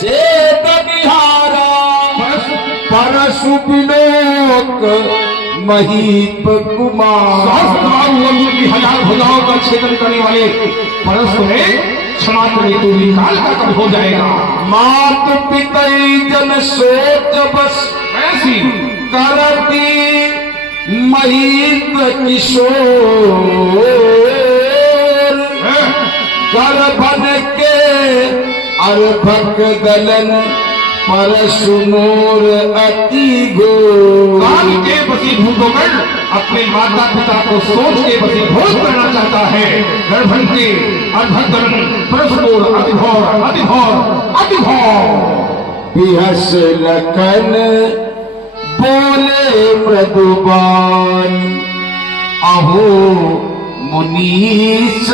चेत बिहारा परशु विलोक महीप कुमार। की हजार भुजाओं का छेदन करने वाले परशु ने क्षमा करे तो निकाल का कब हो जाएगा। मात पितई जन सोच बस ऐसी करती महीप किशोर। गर्भन के अर्भक दलन परशु मोर अति घोर। काल के वशीभूत होकर अपने माता पिता को सोच के वशीभूत करना चाहता है। गर्भन के अर्भक दलन परशु मोर अति घोर अति घोर अति घोर। बिहस लखन बोले मृदुबान अहो मुनीश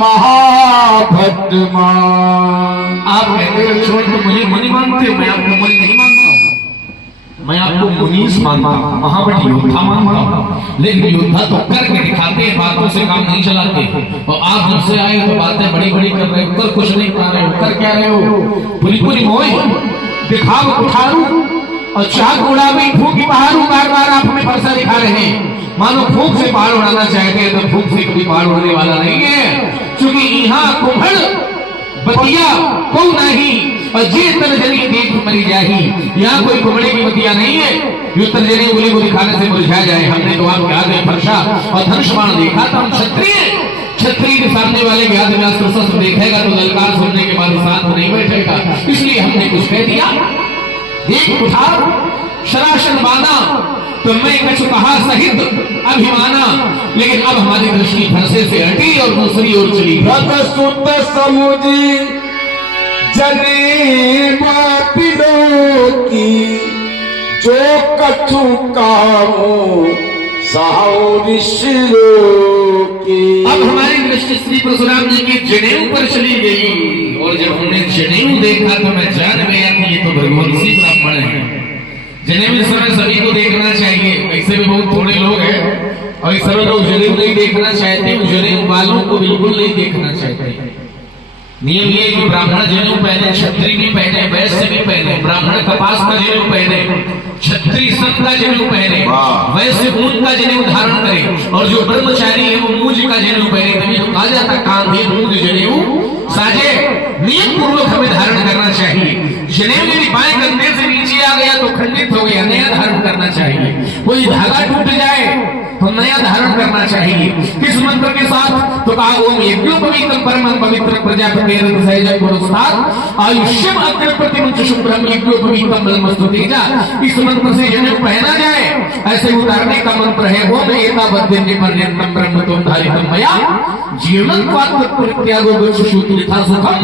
महाभट्टमान। आप कहते हैं लक्ष्मण तो मुझे मुनि मानते हो, मैं आपको मुनि नहीं मानता हूँ। मैं आपको मुनीस मानता हूँ, महाबली योद्धा मानता हूँ। लेकिन योद्धा तो करके दिखाते हैं, बातों से काम नहीं चलाते। और आप जब से आए तो बातें बड़ी बड़ी कर रहे हो, कर कुछ नहीं कर रहे हो, कर क्या रहे हो? पूरी पूरी मोह दिखाव उठारू और चाक उड़ावी फूकी पहाड़ू बार बार आप हमें फरसा दिखा रहे हैं। मानो फूक से पहाड़ उड़ाना चाहते हैं तो फूक से कभी पहाड़ उड़ने वाला नहीं है। क्योंकि यहाँ कुम्भड़ बतिया को नहीं और जे तर्जनी देख मरी जाही। यहाँ कोई कुम्भड़े की बतिया नहीं है जो तर्जनी उंगली को दिखाने से मुरझा जाए। हमने तो आपके हाथ में फरसा और धनुष बाण देखा था। हम क्षत्रिय क्षत्रिय के सामने वाले के हाथ में अस्त्र शस्त्र देखेगा तो ललकार सुनने के बाद शांत नहीं बैठेगा। इसलिए हमने कुछ कह दिया। एक उठा शरासन बाना तो मैं कछु कहा सहित अभिमाना। लेकिन अब हमारी दृष्टि फरसे से हटी और दूसरी ओर चली। रत सुत समुझी जने बापिलो की जो कछु कामो साहु ऋषियों की। अब हमारी दृष्टि श्री परशुराम जी की जनेऊ पर चली गई। और जब हमने जनेऊ देखा तो मैं जान गया कि ये तो भगवंशी ब्राह्मण है। जनेऊ इस समय सभी को देखना चाहिए। ऐसे भी बहुत थोड़े लोग हैं और इस समय लोग जनेऊ नहीं देखना चाहते। जनेऊ वालों को बिल्कुल नहीं देखना चाहते। नियम ये कि ब्राह्मण जनेऊ पहने, क्षत्रिय भी पहने, वैश्य भी पहने। ब्राह्मण कपास का जनेऊ पहने, क्षत्रिय सन का जनेऊ पहने, वैश्य ऊन का जनेऊ धारण करे और जो ब्रह्मचारी है वो मूज का जनेऊ पहने। तभी तो कहा जाता कांधे मूज जनेऊ साजे। नियम पूर्वक हमें धारण करना चाहिए। जनेऊ यदि बाएं कंधे से नीचे आ गया तो खंडित हो गया, नया धारण करना चाहिए। कोई धागा टूट जाए तो नया धारण करना चाहिए। किस मंत्र के साथ? तो कहा ओम यज्ञोपवीतम परमं पवित्र प्रजापति सहजं पुरस्तात् आयुष्यम अग्र प्रतिमुच शुभ्रम यज्ञोपवीतम बलमस्तु तेजा। इस मंत्र से जनेऊ पहना जाए। ऐसे उतारने का मंत्र है ओम एतावद्यन्य पर्यंतम ब्रह्मत्वं धारितम मया जीवनं त्वात् परित्यागो गच्छुषु यथा सुखम।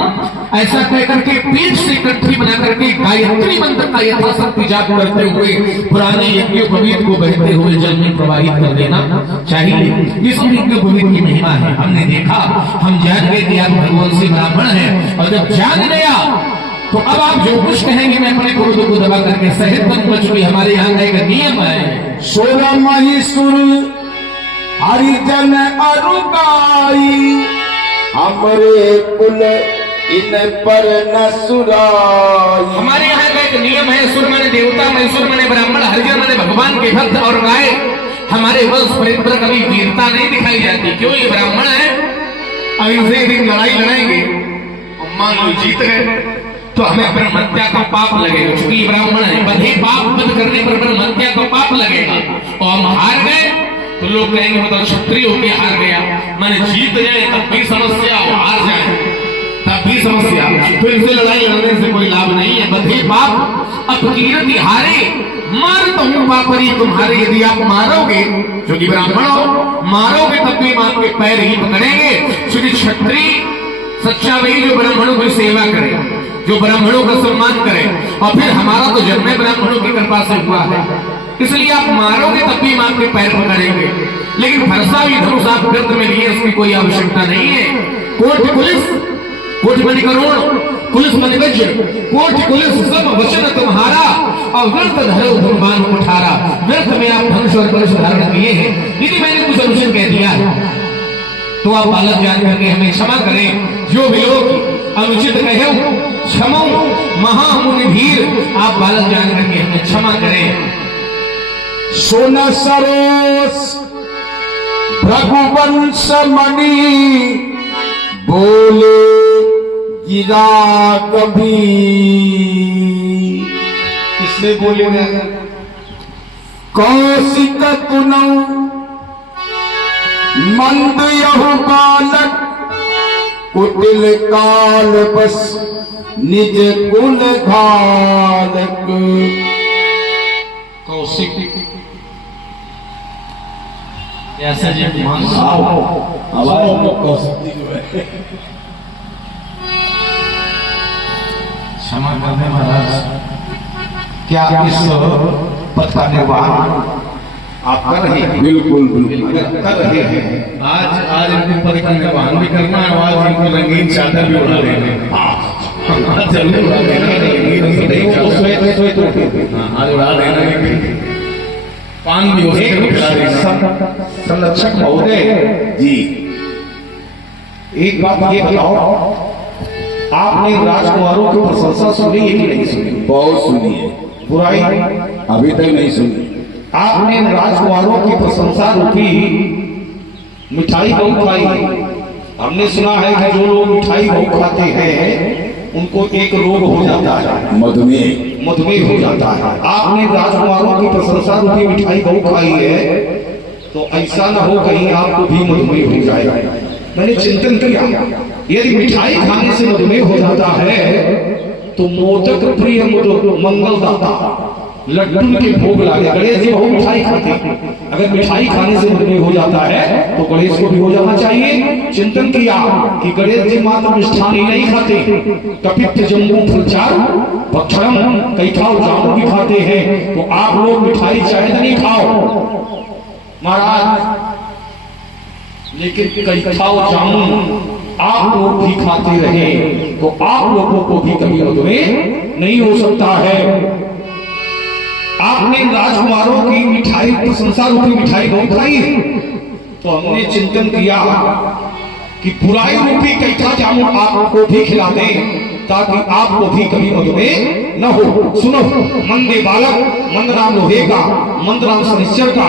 ऐसा कहकर के पीठ से कट्ठी बना करके गायत्री मंत्र का यथाशक्ति जाप करते हुए पुराने यज्ञोपवीत को बहते हुए जल में प्रवाहित कर देना चाहिए। इस यज्ञोपवीत की महिमा है। हमने देखा, हम जान गए कि आप भगवंशी ब्राह्मण हैं। और जब जान गया तो अब आप जो कुछ कहेंगे मैं अपने क्रोध को दबा करके सहित बन चुकी। हमारे यहाँ का एक नियम है 16 महिषुर हरिजन अरुगाई हमरे कुल इन पर न सुराई। हमारे यहाँ का एक नियम है सुर माने देवता, मैसुर माने ब्राह्मण, हरिजन माने भगवान के भक्त और गाय। हमारे वंश परंपरा कभी वीरता नहीं दिखाई जाती। क्यों? ये ब्राह्मण है। अब इनसे एक लड़ाई लड़ाएंगे और मान लो जीत गए तो हमें ब्रह्महत्या का पाप लगेगा। क्योंकि ब्राह्मण है, बधे पाप बध करने पर ब्रह्महत्या का पाप लगेगा। और हम हार गए तो लोग कहेंगे मतलब क्षत्रिय होके हार गया। मैंने जीत जाए तब भी समस्या, हार जाए तब भी समस्या। तो इनसे लड़ाई लड़ने से कोई लाभ नहीं है। बधे पाप अपकीर्ति हारे मारता हूं पापरी तुम्हारे। यदि आप मारोगे क्योंकि ब्राह्मण हो, मारोगे तब भी मां के पैर ही पकड़ेंगे। क्योंकि क्षत्रिय सच्चा वही जो ब्राह्मणों की सेवा करे, जो ब्राह्मणों का सम्मान करे। और फिर हमारा तो जन्म ब्राह्मणों की कृपा से हुआ है। इसलिए आप मारोगे तब भी मां के पैर पकड़ेंगे। लेकिन फरसा भी धनुष आप व्रत में लिए, उसकी कोई आवश्यकता नहीं है। कोट पुलिस कोट मणि करोड़ पुलिस मणि गज कोट पुलिस सब वचन तुम्हारा और व्रत धरो धनुबान उठारा। व्रत में आप धनुष और कलश धारण किए हैं। यदि मैंने कुछ अनुचित कह दिया है तो आप बालक जान करके हमें क्षमा करें। जो भी लोग अनुचित कहे क्षमो महामुनि भीर, आप बालक जान करके हमें क्षमा करें। सुन सरोस रघुवंश मणि, बोले गिरा कभी। किससे बोले कौशिक कुनौ मंद यहु बालक, कुटिल काल बस निज कुल घालक। कौशिक ऐसा जी क्षमा करने महाराज, क्या इस पद का निर्वाह आप कर रहे हैं? बिल्कुल बिल्कुल अगर कर रहे हैं, आज इनको पद का निर्वहन भी करना है, आज इनको रंगीन चादर भी उड़ा देंगे। जल्दी उड़ा देना, आज उड़ा देना, पान भी उसे खिला देना। संरक्षक महोदय जी, एक बात ये बताओ, आपने राजकुमारों की प्रशंसा सुनी है कि नहीं सुनी? बहुत सुनी है, बुराई अभी तक नहीं सुनी। आपने राजकुमारों की प्रशंसा रूपी मिठाई बहुत खाई। हमने सुना है कि जो लोग मिठाई बहुत खाते हैं उनको एक रोग हो जाता है, मधुमेह। मधुमेह हो जाता है। आपने राजकुमारों की प्रशंसा रूपी मिठाई बहुत खाई है, तो ऐसा न हो कहीं आपको भी मधुमेह हो जाए। मैंने चिंतन किया, यदि मिठाई खाने से मधुमेह हो जाता है तो मोदक प्रिय मंगलदाता लड्डू के भोग लागे। गणेश जी बहुत मिठाई खाते हैं, अगर मिठाई खाने से मधुमेह हो जाता है तो गणेश को भी हो जाना चाहिए। चिंतन किया कि गणेश जी मात्र मिष्ठान ही नहीं खाते, कपित्थ जम्बू फलचार भक्षणम कैठा जामुन भी खाते हैं। तो आप लोग मिठाई चाहे तो नहीं खाओ महाराज, लेकिन कैठा जामुन आप लोग भी खाते रहे तो आप लोगों को भी कभी मधुमेह नहीं हो सकता है। आपने राजकुमारों की मिठाई प्रशंसा रूपी मिठाई बहुत खाई, तो हमने चिंतन किया कि बुराई रूपी कैठा जामुन आपको भी खिला दें ताकि आपको भी कभी मधुमेह न हो। सुनो, मंदे बालक मंद राम लोहे का, मंद राम शनिश्चर का।